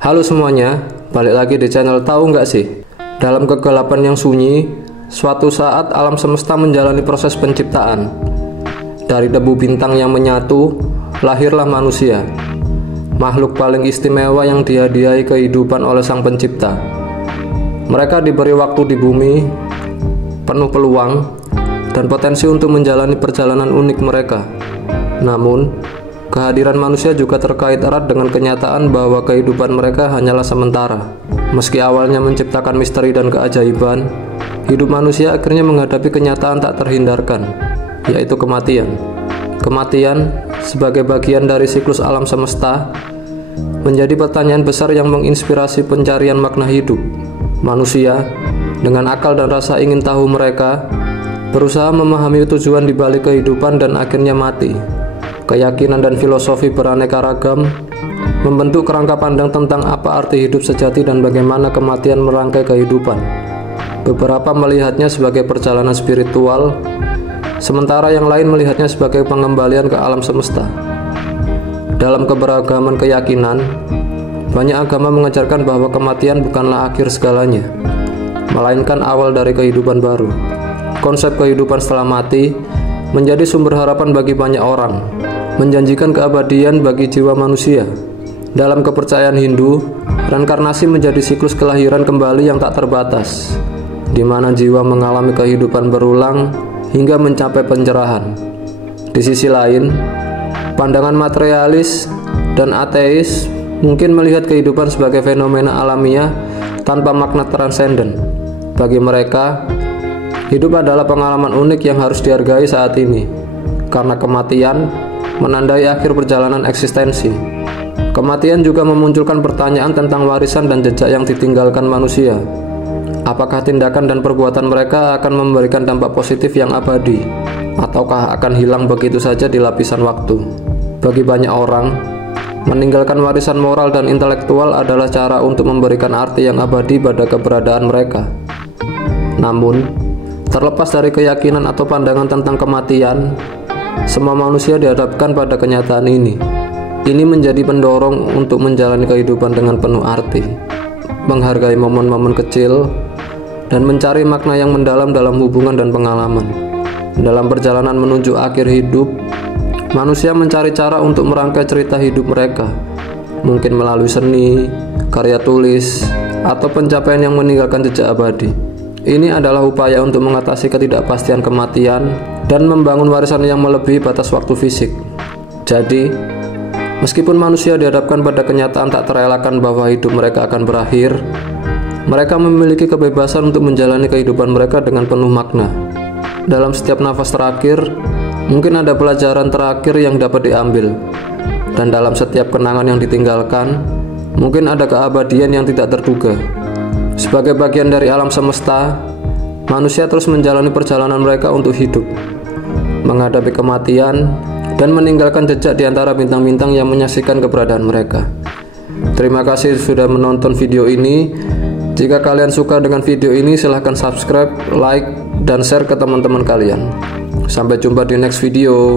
Halo semuanya, balik lagi di channel Tahu Nggak Sih? Dalam kegelapan yang sunyi, suatu saat alam semesta menjalani proses penciptaan. Dari debu bintang yang menyatu, lahirlah manusia, makhluk paling istimewa yang dihadiahi kehidupan oleh Sang Pencipta. Mereka diberi waktu di bumi, penuh peluang dan potensi untuk menjalani perjalanan unik mereka. Namun, kehadiran manusia juga terkait erat dengan kenyataan bahwa kehidupan mereka hanyalah sementara. Meski awalnya menciptakan misteri dan keajaiban, hidup manusia akhirnya menghadapi kenyataan tak terhindarkan, yaitu kematian. Kematian, sebagai bagian dari siklus alam semesta, menjadi pertanyaan besar yang menginspirasi pencarian makna hidup. Manusia, dengan akal dan rasa ingin tahu mereka, berusaha memahami tujuan di balik kehidupan dan akhirnya mati. Keyakinan dan filosofi beraneka ragam membentuk kerangka pandang tentang apa arti hidup sejati dan bagaimana kematian merangkai kehidupan. Beberapa melihatnya sebagai perjalanan spiritual, sementara yang lain melihatnya sebagai pengembalian ke alam semesta. Dalam keberagaman keyakinan, banyak agama mengajarkan bahwa kematian bukanlah akhir segalanya, melainkan awal dari kehidupan baru. Konsep kehidupan setelah mati menjadi sumber harapan bagi banyak orang, menjanjikan keabadian bagi jiwa manusia. Dalam kepercayaan Hindu, reinkarnasi menjadi siklus kelahiran kembali yang tak terbatas, di mana jiwa mengalami kehidupan berulang hingga mencapai pencerahan. Di sisi lain, pandangan materialis dan ateis mungkin melihat kehidupan sebagai fenomena alamiah tanpa makna transenden. Bagi mereka, hidup adalah pengalaman unik yang harus dihargai saat ini, karena kematian menandai akhir perjalanan eksistensi. Kematian juga memunculkan pertanyaan tentang warisan dan jejak yang ditinggalkan manusia. Apakah tindakan dan perbuatan mereka akan memberikan dampak positif yang abadi, ataukah akan hilang begitu saja di lapisan waktu? Bagi banyak orang, meninggalkan warisan moral dan intelektual adalah cara untuk memberikan arti yang abadi pada keberadaan mereka. Namun, terlepas dari keyakinan atau pandangan tentang kematian, semua manusia dihadapkan pada kenyataan ini. Ini menjadi pendorong untuk menjalani kehidupan dengan penuh arti, menghargai momen-momen kecil, dan mencari makna yang mendalam dalam hubungan dan pengalaman. Dalam perjalanan menuju akhir hidup, manusia mencari cara untuk merangkai cerita hidup mereka, mungkin melalui seni, karya tulis, atau pencapaian yang meninggalkan jejak abadi. Ini adalah upaya untuk mengatasi ketidakpastian kematian dan membangun warisan yang melebihi batas waktu fisik. Jadi, meskipun manusia dihadapkan pada kenyataan tak terelakkan bahwa hidup mereka akan berakhir, mereka memiliki kebebasan untuk menjalani kehidupan mereka dengan penuh makna. Dalam setiap nafas terakhir, mungkin ada pelajaran terakhir yang dapat diambil, dan dalam setiap kenangan yang ditinggalkan, mungkin ada keabadian yang tidak terduga. Sebagai bagian dari alam semesta, manusia terus menjalani perjalanan mereka untuk hidup, menghadapi kematian, dan meninggalkan jejak di antara bintang-bintang yang menyaksikan keberadaan mereka. Terima kasih sudah menonton video ini. Jika kalian suka dengan video ini, silahkan subscribe, like, dan share ke teman-teman kalian. Sampai jumpa di next video.